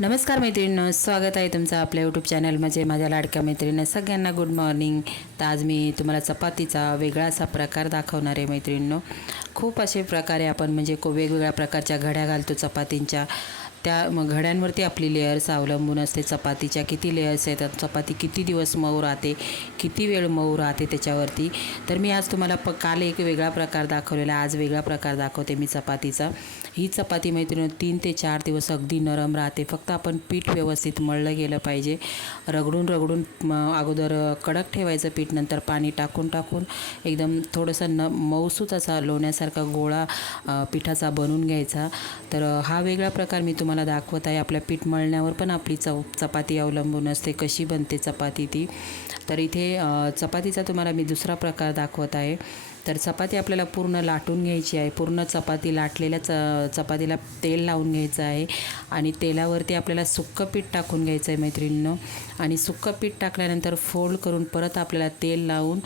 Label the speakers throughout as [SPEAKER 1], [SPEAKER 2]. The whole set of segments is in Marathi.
[SPEAKER 1] नमस्कार मैत्रिणींनो स्वागत आहे तुमचं आपल्या यूट्यूब चॅनलमध्ये माझ्या लाडक्या मैत्रिणी सगळ्यांना गुड मॉर्निंग तर आज मी तुम्हाला चपातीचा वेगळा असा प्रकार दाखवणार आहे मैत्रिणींनो. खूप असे प्रकारे आपण म्हणजे को वेगवेगळ्या प्रकारच्या घड्या घालतो चपातींच्या. त्या मग घड्यांवरती आपली लेयर्स अवलंबून असते. चपातीच्या किती लेयर्स येतात चपाती किती दिवस मऊ राहते? किती वेळ मऊ राहते त्याच्यावरती? तर मी आज तुम्हाला प काल एक वेगळा प्रकार दाखवलेला आज वेगळा प्रकार दाखवते मी चपातीचा. ही चपाती मैत्रिणी तीन ते चार दिवस अगदी नरम राहते. फक्त आपण पीठ व्यवस्थित मळलं गेलं पाहिजे. रगडून रगडून अगोदर कडक ठेवायचं पीठ नंतर पाणी टाकून टाकून एकदम थोडंसं न मऊसूत असा लोण्यासारखा गोळा पिठाचा बनवून घ्यायचा. तर हा वेगळा प्रकार मी तुम्हाला दाखवत आहे आपल्या पीठ मळण्यावर पण आपली चव चपाती अवलंबून असते कशी बनते चपाती ती. तर इथे चपातीचा तुम्हाला मी दुसरा प्रकार दाखवत आहे. तर चपाती आपल्याला पूर्ण लाटून घ्यायची आहे. पूर्ण चपाती लाटलेल्या च चपातीला तेल लावून घ्यायचं आहे. आणि तेलावरती आपल्याला सुक्कं पीठ टाकून घ्यायचं आहे मैत्रिणीनं. आणि सुक्कं पीठ टाकल्यानंतर फोल्ड करून परत आपल्याला तेल लावून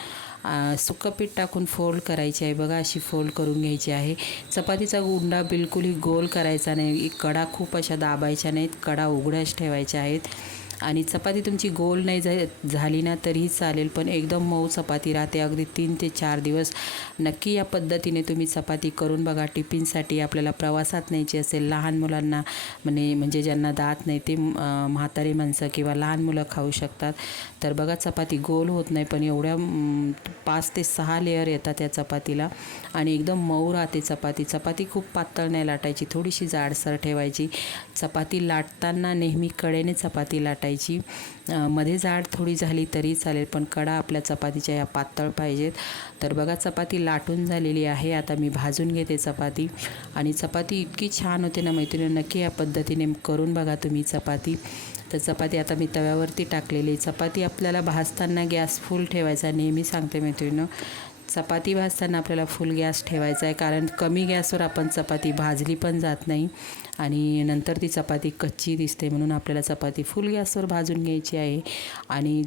[SPEAKER 1] सुकं पीठ टाकून फोल्ड करायची आहे. बघा अशी फोल्ड करून घ्यायची आहे. चपातीचा गुंडा बिलकुलही गोल करायचा नाही. कडा खूप अशा दाबायच्या नाहीत. कडा उघड्याच ठेवायच्या आहेत. आणि चपाती तुमची गोल नाही झा झाली ना तरीही चालेल पण एकदम मऊ चपाती राहते. अगदी तीन ते चार दिवस नक्की या पद्धतीने तुम्ही चपाती करून बघा. टिफिनसाठी आपल्याला प्रवासात न्यायची असेल लहान मुलांना म्हणे म्हणजे ज्यांना दात नाही ते म्हातारी माणसं किंवा लहान मुलं खाऊ शकतात. तर बघा चपाती गोल होत नाही पण एवढ्या पाच ते सहा लेअर येतात या चपातीला आणि एकदम मऊ राहते चपाती. चपाती खूप पातळ नाही लाटायची थोडीशी जाडसर ठेवायची. चपाती लाटताना नेहमी कडेने चपाती लाटायची. अं, मध्ये जाड थोडी झाली तरी चालेल पण कडा आपल्या चपातीच्या या पातळ पाहिजेत. तर बघा चपाती लाटून झालेली आहे. आता मी भाजून घेते चपाती. आणि चपाती इतकी छान होते ना मैत्रिणी नक्की या पद्धतीने करून बघा तुम्ही चपाती. तर चपाती आता मी तव्यावरती टाकलेली चपाती आपल्याला भाजताना गॅस फुल ठेवायचा नेहमी सांगते मैत्रिणीनं. चपाती भाजताना आपल्याला फुल गॅस ठेवायचा आहे कारण कमी गॅसवर आपण चपाती भाजली पण जात नाही. आणि नंतर ती चपाती कच्ची दिसते म्हणून आपल्याला चपाती फुल गॅसवर भाजून घ्यायची आहे. आणि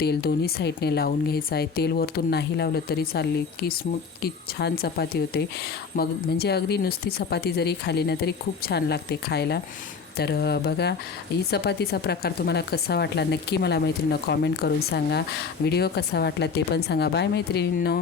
[SPEAKER 1] तेल दोन्ही साईडने लावून घ्यायचं आहे तेल वरतून नाही लावलं तरी चालली की स्मूथ की छान चपाती होते. मग म्हणजे अगदी नुसती चपाती जरी खाली ना तरी खूप छान लागते खायला. तर बघा ही चपातीचा प्रकार तुम्हाला कसा वाटला नक्की मला मैत्रिणीनं कॉमेंट करून सांगा. व्हिडिओ कसा वाटला ते पण सांगा. बाय मैत्रिणींनो.